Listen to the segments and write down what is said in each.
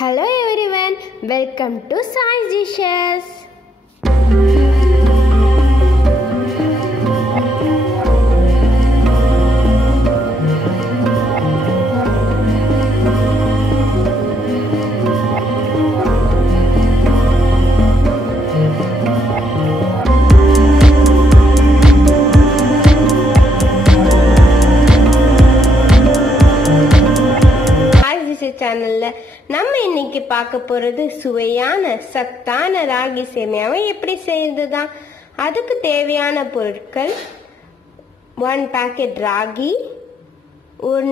Hello everyone, welcome to Science Dishes. சேனல்ல நம்ம இன்னைக்கு பார்க்க போறது சுவையான சத்தான ராகி சேமியாவை எப்படி செய்யறதுதான். அதுக்கு தேவையான பொருட்கள் 1 packet ragi, 1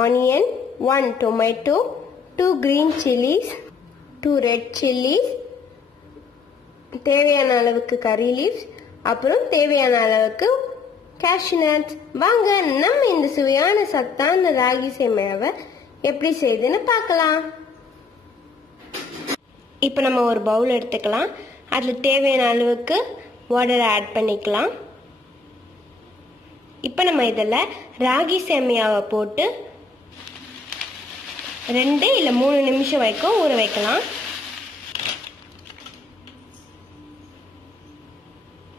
onion, 1 tomato, 2 green chilies, 2 red chilies, தேவையான அளவுக்கு curry leaves, அப்புறம் தேவையான அளவுக்கு cashew nuts. வாங்க நம்ம இந்த சுவையான சத்தான ராகி சேமியாவை எப்படி செய்யுதுன்னு பார்க்கலாம். இப்போ நம்ம ஒரு பவுல் எடுத்துக்கலாம். அதில் தேவையான அளவுக்கு வாட்டரை ஆட் பண்ணிக்கலாம். இப்போ நம்ம இதில் ராகி சேமியாவை போட்டு 2 இல்லை 3 நிமிஷம் வரைக்கும் ஊற வைக்கலாம்.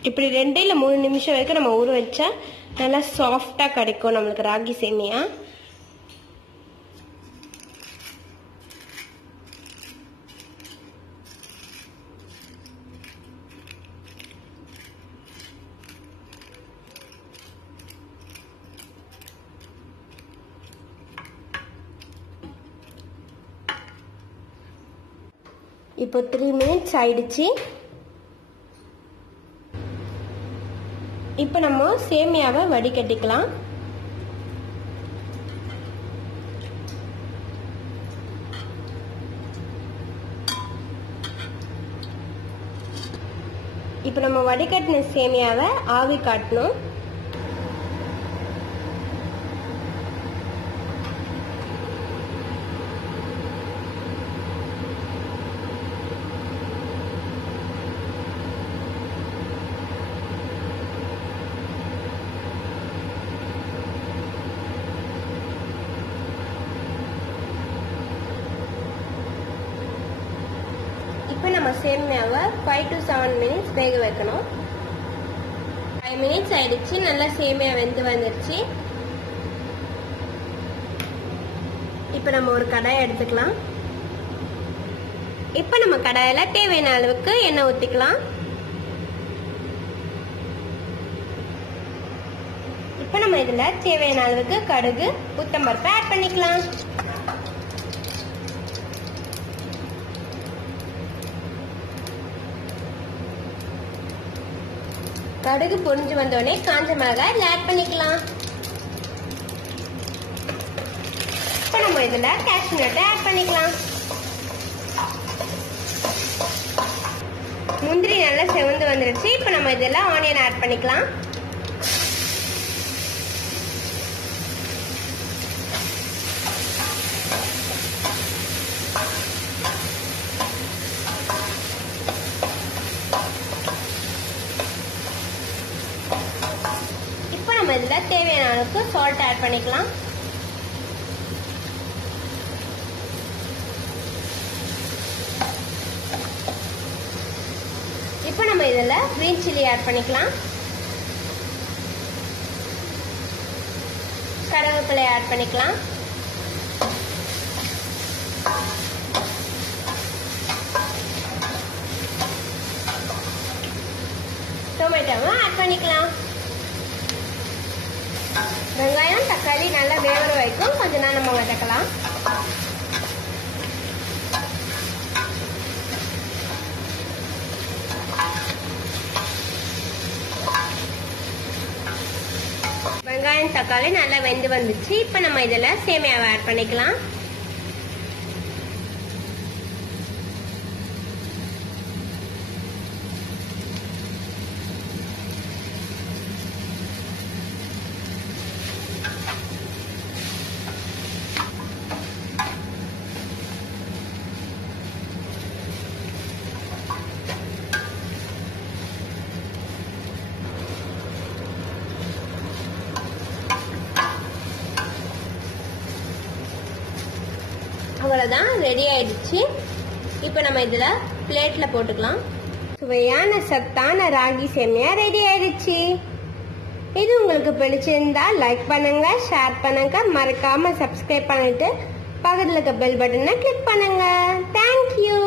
இப்படி 2 இல்லை 3 நிமிஷம் வரைக்கும் நம்ம ஊற வச்சா நல்லா சாஃப்டாக கிடைக்கும் நம்மளுக்கு ராகி சேமியா. இப்போ 3 minutes ஆயிடுச்சு. இப்போ நம்ம சேமியாவை வடிகட்டிக்கலாம். இப்போ நம்ம வடிகட்டின சேமியாவை ஆவி காட்டணும். இப்போ நம்ம சேமியாவை 5 to 7 minutes வேக வைக்கணும். 5 minutes ஆயிடுச்சு. நல்லா சேமியா வெந்து வந்துருச்சு. இப்போ நம்ம ஒரு கடாயை எடுத்துக்கலாம். இப்போ நம்ம கடாயில தேவையான அளவுக்கு எண்ணெய் ஊற்றிக்கலாம். இப்போ நம்ம இதில் தேவையான அளவுக்கு கடுகு, உளுத்தம்பருப்பு ஆட் பண்ணிக்கலாம். கடுகு பொரிஞ்சு வந்தோடனே காஞ்ச மிளகாய் ஆட் பண்ணிக்கலாம். இப்போ நம்ம இதுல கேஷ்யூ நட் ஆட் பண்ணிக்கலாம். முந்திரி நல்லா செவந்து வந்துருச்சு. இப்போ நம்ம இதெல்லாம் ஆனியன் ஆட் பண்ணிக்கலாம். இதுல தேவையான அளவுக்கு சால்ட் ஆட் பண்ணிக்கலாம். இப்போ நம்ம இதுல கிரீன் சில்லி ஆட் பண்ணிக்கலாம். கருவேப்பிலை ஆட் பண்ணிக்கலாம். டொமேட்டோவும் ஆட் பண்ணிக்கலாம். வெங்காயம் தக்காளி நல்லா வேகிற வரைக்கும் கொஞ்ச நேரம் நம்ம வதக்கலாம். வெங்காயம் தக்காளி நல்லா வெந்து வந்துச்சு. இப்போ நம்ம இதில் சேமியாவை ஆட் பண்ணிக்கலாம். அவ்வளோதான், ரெடி ஆயிடுச்சு. இப்போ நம்ம இதில் பிளேட்டில் போட்டுக்கலாம். சுவையான சத்தான ராகி சேமியா ரெடி ஆயிடுச்சு. இது உங்களுக்கு பிடிச்சிருந்தா லைக் பண்ணுங்க, ஷேர் பண்ணுங்க, மறக்காம சப்ஸ்கிரைப் பண்ணிட்டு பக்கத்தில் இருக்க பெல் பட்டனை கிளிக் பண்ணுங்க. தேங்க்யூ.